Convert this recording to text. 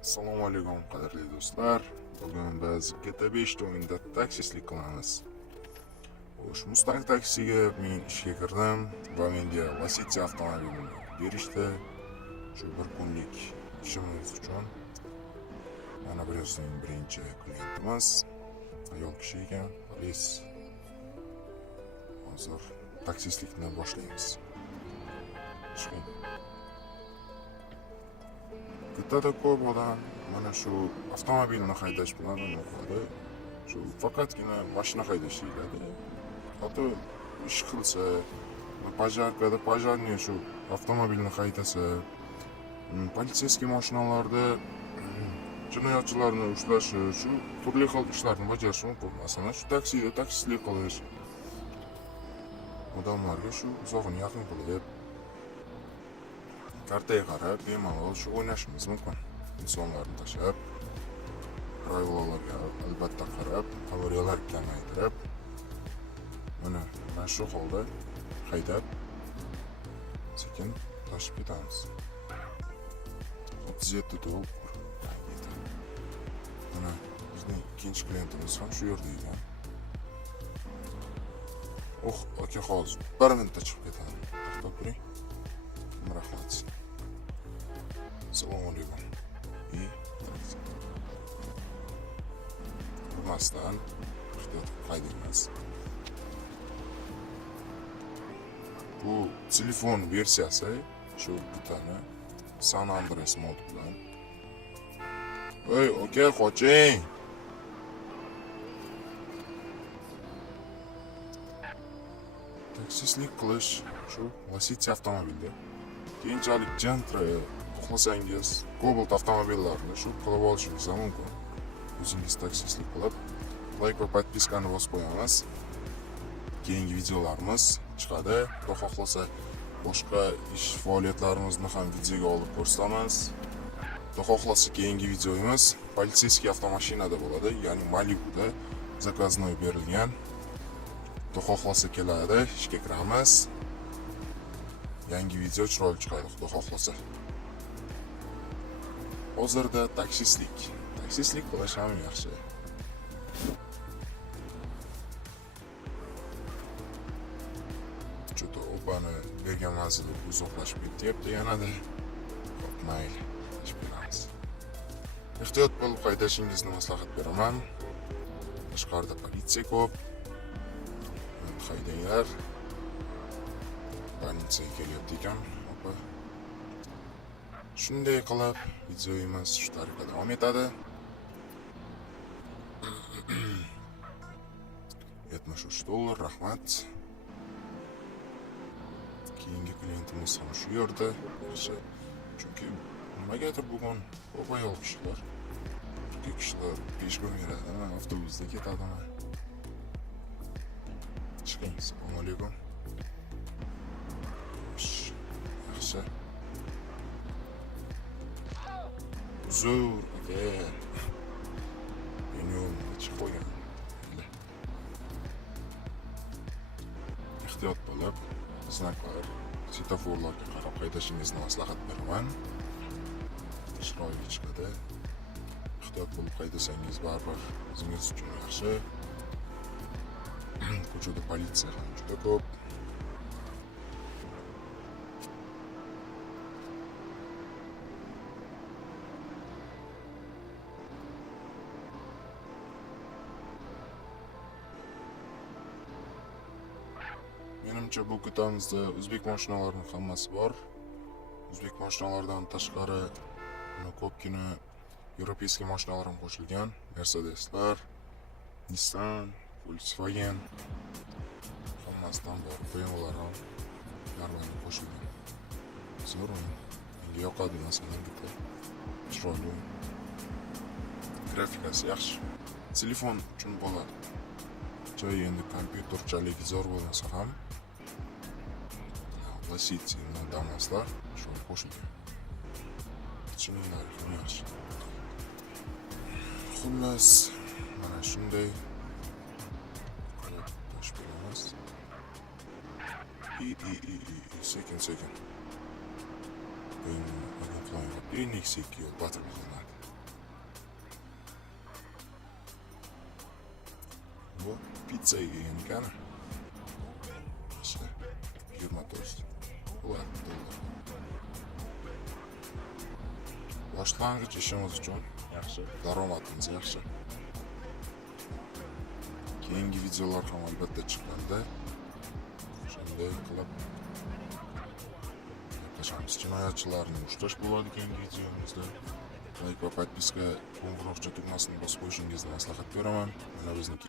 Assalomu alaykum qadrli do'stlar. Bugun biz GTA 5 o'yinida taksistlik qilamiz. Xo'sh, Mustang taksiga men ishga kirdim va menga Lacetti avtomobilini berishdi. Shu bir kunlik ishimiz uchun. Mana birinchi klientimiz ayol kishi ekan. Biz hozir taksistlikni boshlaymiz. Chiqing. Bittada ko'p odam mana shu avtomobilni haydash bilan aloqada. Shu faqatgina mashina haydash deyiladi. Hatto ish qilsa, pajarkada pajarniy shu avtomobilni haydasa, politsiyaskiy mashinalarda jinoyatchilarni ushlash, shu turli xil ishlarni bajarish mumkin. Masalan, shu taksida taksistlik qilish, odamlarga shu uzoqni yaqin qilib kartaga qarab, bemalol shu o'ynashimiz mumkin. Insonlarni tashlab, pravilalarga albatta qarab, avariyalar kamaytirib, mana shu holda haydab, sekin tashib ketamiz. 37 to'p. Mana bizning ikkinchi klientimiz ham shu yerda ekan. Aka hozir 1 minutda chiqib ketadi. To'xtab turing. Rahmat. Assalomu alaykum. Bilmasdan haydaymiz. Bu telefon versiyasi shu bitani San Andreas mod bilan. Ey, aka, qoching. Taksistlik qilish shu Lacetti avtomobilda. Keyinchalik Gentra xohlasangiz Cobalt avtomobillarni shu qilib olishingiz mumkin. O'zingiz taksistlik qilib, like va podpiskani bosib qo'yamiz. Keyingi videolarimiz chiqadi. Xudo xohlasa boshqa ish faoliyatlarimizni ham videoga olib ko'rsatamiz. Xudo xohlasa keyingi videomiz politsiyaskiy avtomashinada bo'ladi, ya'ni Malibuda zakaznoy berilgan. Xudo xohlasa keladi, ishga kiramiz. Yangi video chiroyli chiqadi, xudo xohlasa. Hozirda taksistlik qilish ham yaxshi. Juda opani bergan manzili uzoqlashib ketyapti yanada. Xo'p, mayli, ish beramiz. Ehtiyot bo'lib haydashingizni maslahat beraman. Tashqarida politsiya ko'p. Haydanglar. Politsiya kelyapti ekan. Opa. Shunday qilib videomiz shu tariqa davom etadi. 73 dollar, rahmat. Keyingi klientimiz ham shu yerda. Chunki nimagadir bugun ko'p ayol kishilar, erkak kishilar peshqo'm yuradi, avtobusda ketadimi? Chiqing. Assalomu alaykum. Yaxshi. Zo'r aka. Meni yo'limga chiqib qo'ygan. Ehtiyot bo'lib, znaklar, svetoforlarga qarab haydashingizni maslahat beraman. Chiroyli chiqadi. Ehtiyot bo'lib haydasangiz baribir o'zingiz uchun yaxshi. Ko'chada politsiya ham juda ko'p. Menimcha bu ko'tamizda o'zbek mashinalarining hammasi bor. O'zbek mashinalaridan tashqari ko'pgina Yevropeyskiy mashinalar ham qo'shilgan. Mercedeslar, Nissan, Volkswagen hammasidan bor. BMWlar ham yarmini qo'shilgan. Zo'r, menga yoqadi masalan bitta. Chiroyli. Grafikasi yaxshi. Telefon uchun bo'ladi. Joy endi kompyuterchalik zo'r bo'lmasa ham Lacetti damaslar shu qo'shilgan. Tushuninglar, yaxshi. Xullas, mana shunday tosh beramiz. Sekin. Bu aniqlanib, Nexia yo'l batir qilinadi. Bu pizza yegan ekan. İşte 29. Ulan dollar. Boshlang'ich ishimiz uchun Yaxshi. daromadimiz yaxshi. Keyingi videolar ham albatta chiqqanda shunday qilib gaplashamiz. Jinoyatchilarni ushlash bo'ladi keyingi videomizda. Like va podpiska qo'ng'iroqcha tugmasini bosib qo'yishingizni maslahat beraman. Mana bizniki